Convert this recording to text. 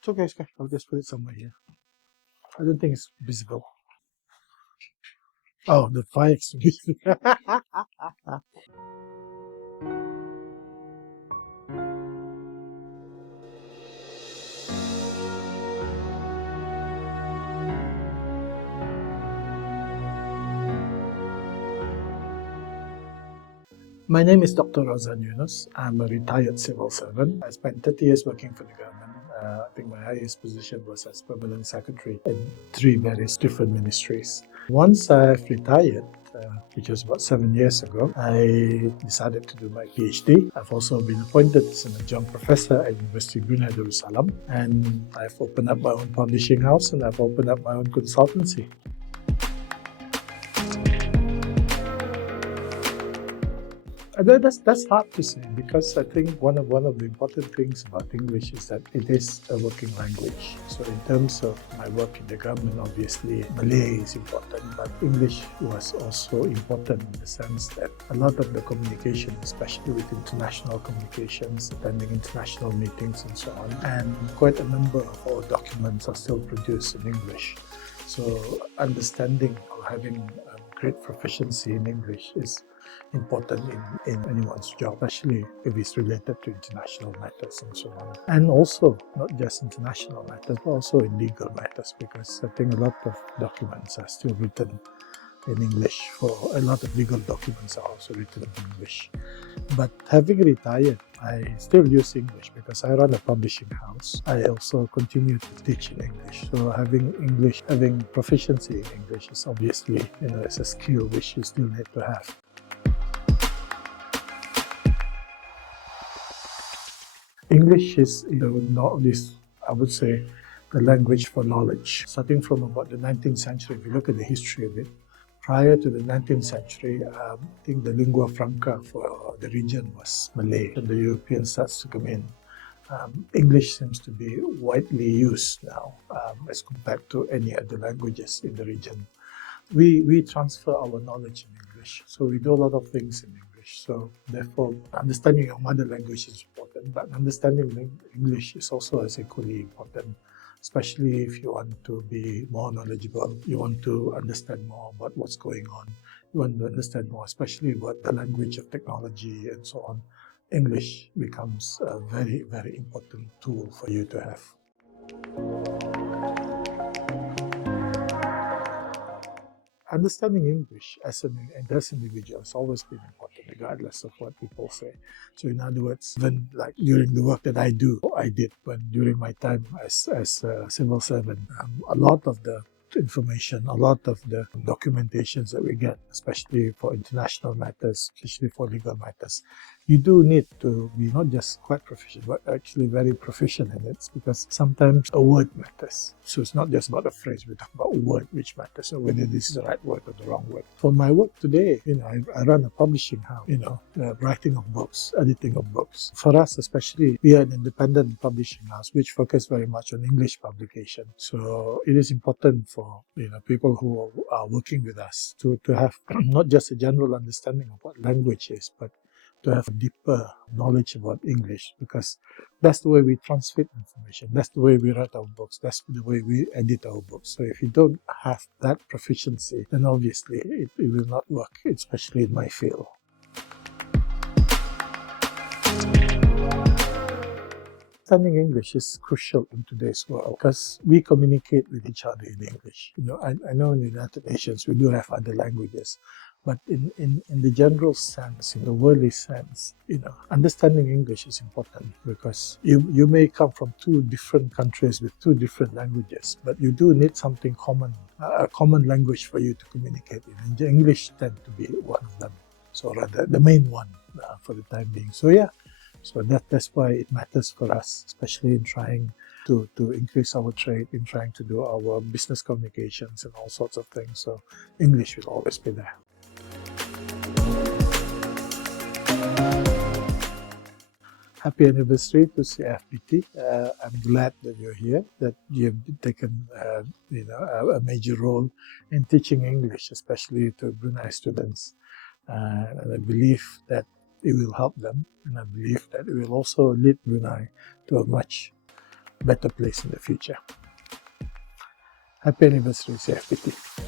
It's okay, Sky. I'll just put it somewhere here. I don't think it's visible. Oh, the fire extinguisher. My name is Dr. Rozan Yunos. I'm a retired civil servant. I spent 30 years working for the government. I think my highest position was as permanent secretary in 3 various different ministries. Once I've retired, which was about 7 years ago, I decided to do my PhD. I've also been appointed as an adjunct professor at University of Brunei Darussalam, and I've opened up my own publishing house and I've opened up my own consultancy. That's hard to say, because I think one of the important things about English is that it is a working language. So in terms of my work in the government, obviously Malay is important, but English was also important in the sense that a lot of the communication, especially with international communications, attending international meetings and so on, and quite a number of our documents are still produced in English. So understanding or having great proficiency in English is important in anyone's job, especially if it's related to international matters and so on. And also, not just international matters, but also in legal matters, because I think a lot of documents are still written in English. For a lot of legal documents are also written in English. But having retired, I still use English because I run a publishing house. I also continue to teach in English. So having proficiency in English is obviously, it's a skill which you still need to have. English is, not this, I would say, the language for knowledge. Starting from about the 19th century, if you look at the history of it, prior to the 19th century, I think the lingua franca for the region was Malay. When the Europeans starts to come in, English seems to be widely used now as compared to any other languages in the region. We transfer our knowledge in English, so we do a lot of things in English. So therefore, understanding your mother language is important, but understanding English is also as equally important, especially if you want to be more knowledgeable, you want to understand more about what's going on, you want to understand more, especially about the language of technology and so on. English becomes a very, very important tool for you to have. Understanding English as an individual has always been important, regardless of what people say. So in other words, even like during the work that I did during my time as a civil servant, a lot of the information, a lot of the documentations that we get, especially for international matters, especially for legal matters, you do need to be not just quite proficient, but actually very proficient in it, because sometimes a word matters. So it's not just about a phrase, we talk about a word which matters, so whether this is the right word or the wrong word. For my work today, I run a publishing house, writing of books, editing of books. For us especially, we are an independent publishing house which focus very much on English publication. So it is important for people who are working with us to have not just a general understanding of what language is, but to have a deeper knowledge about English, because that's the way we transmit information, that's the way we write our books, that's the way we edit our books. So if you don't have that proficiency, then obviously it will not work, especially in my field. Understanding English is crucial in today's world because we communicate with each other in English. I know in the United Nations we do have other languages, but in the general sense, in the worldly sense, understanding English is important, because you may come from 2 different countries with 2 different languages, but you do need something common, a common language for you to communicate in. And English tends to be one of them, so rather the main one for the time being. So yeah. So that's why it matters for us, especially in trying to increase our trade, in trying to do our business communications and all sorts of things. So English will always be there. Happy anniversary to CfBT. I'm glad that you're here, that you've taken a major role in teaching English, especially to Brunei students. And I believe that it will help them, and I believe that it will also lead Brunei to a much better place in the future. Happy anniversary, CfBT.